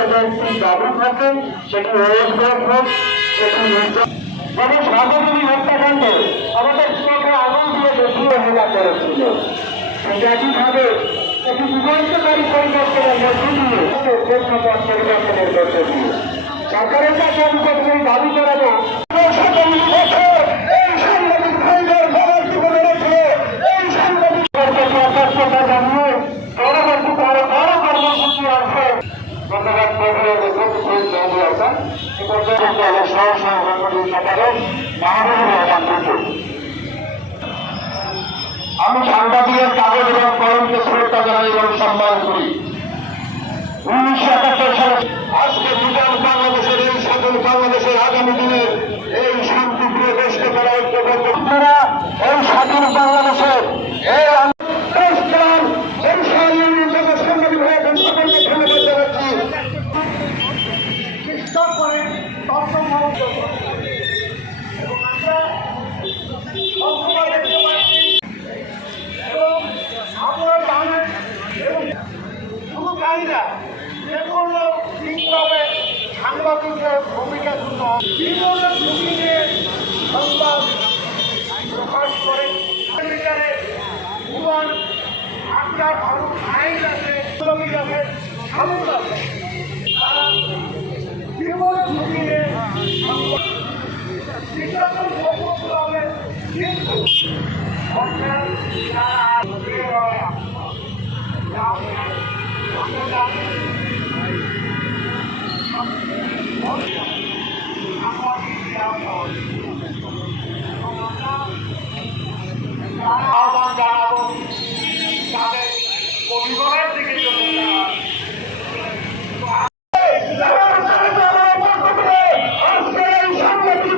নির্যাতন যেমন সাগরী হত্যাকাণ্ডে আমাদের চোখে আগুন দিয়ে দেখিয়ে হেলা করেছিল। একইভাবে একটি যুগান্তকারী পরিবর্তনের মধ্য দিয়ে পরিবর্তনের মধ্য দিয়ে। সরকারের কাছে দাবি আমি সাংবাদিকের কাগজ এবং কলমকে না যে কোনো বিপ্লবে সাংবাদিকের ভূমিকা শুধু বিভিন্ন ঝুঁকি নিয়ে সংবাদ প্রকাশ করে বিচারে ভুবন আপনার ভারত আইন আছে আছে সামুদ আছে জীবন ঝুঁকিয়ে নির্যাতন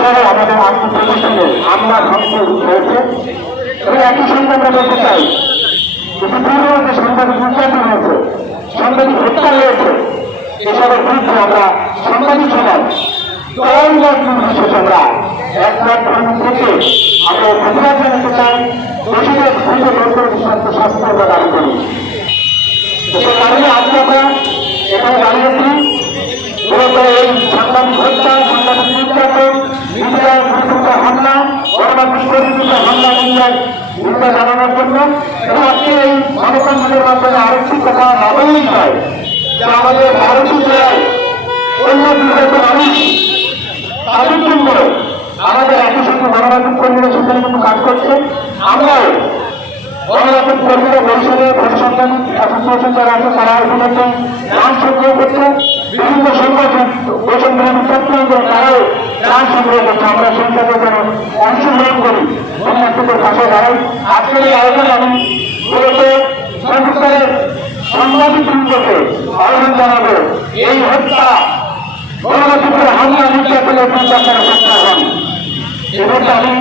সহ আমাদের আত্মপ্রতিষ্ঠানে হামলা ভাঙচুর হয়েছে। এবং একই সঙ্গে আমরা বলতে চাই বিভিন্ন যে সাংবাদিক নির্যাতন হয়েছে, সাংবাদিক হত্যা হয়েছে এসবের বিরুদ্ধে আমরা সাংবাদিক সমাজ নির্বিশেষে আমরা এক প্ল্যাটফর্ম থেকে আমরা প্রতিবাদ জানাতে চাই দোষীদের খুঁজে বের করে শাস্তি আমরা দাবি করি। আমরা এখানে দাঁড়িয়েছি মূলত এই সাংবাদিক হত্যা সাংবাদিক নির্যাতন মিডিয়ার বিরুদ্ধে হামলা গণমাধ্যম পরিচিত হামলা মিডিয়ার ভূমিকা জানানোর জন্য এবং আজকে এই মানববন্ধনের মাধ্যমে আরেকটি কথা না বললেই হয়। যে আমাদের ভারতীয় অন্য বিভাগের মানুষ তাদের জন্য আমাদের একই সঙ্গে গণমাধ্যম কর্মীরা সেখানে কিন্তু কাজ করছে। আমরাও গণমাধ্যম কর্মীরা বরিশালে ভবিষ্যৎ অ্যাসোসিয়েশন বিভিন্ন সংগঠন ত্রাণ সংগ্রহ করছে, আমরা সেই সাথে যেন অংশগ্রহণ করি গণমাধ্যমের পাশে দাঁড়াই। আজকের এই আয়োজনে আমি মূলত সংস্কারের সাংবাদিক বৃন্দকে আহ্বান জানাব। এই হত্যা গণতন্ত্রের হামলা নির্যাতনের প্রচার করার চেষ্টা হন এবং আমি